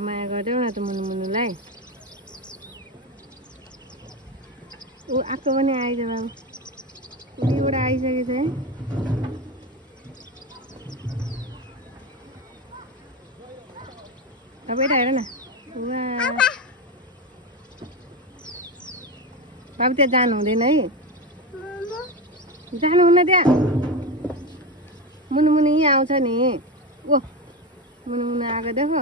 माया गर्देऊ न त मुनुमुनुलाई। ऊ आएको पनि आइज बाबु, उनीबाट आइसकेको छ है। बेटा हेर न, बाबु त्यहाँ जानु हुँदैन है, जानुहुन्न त्यहाँ। मुनुमुनु यहीँ आउँछ नि। ओ मुनुमुनु आएको देखो।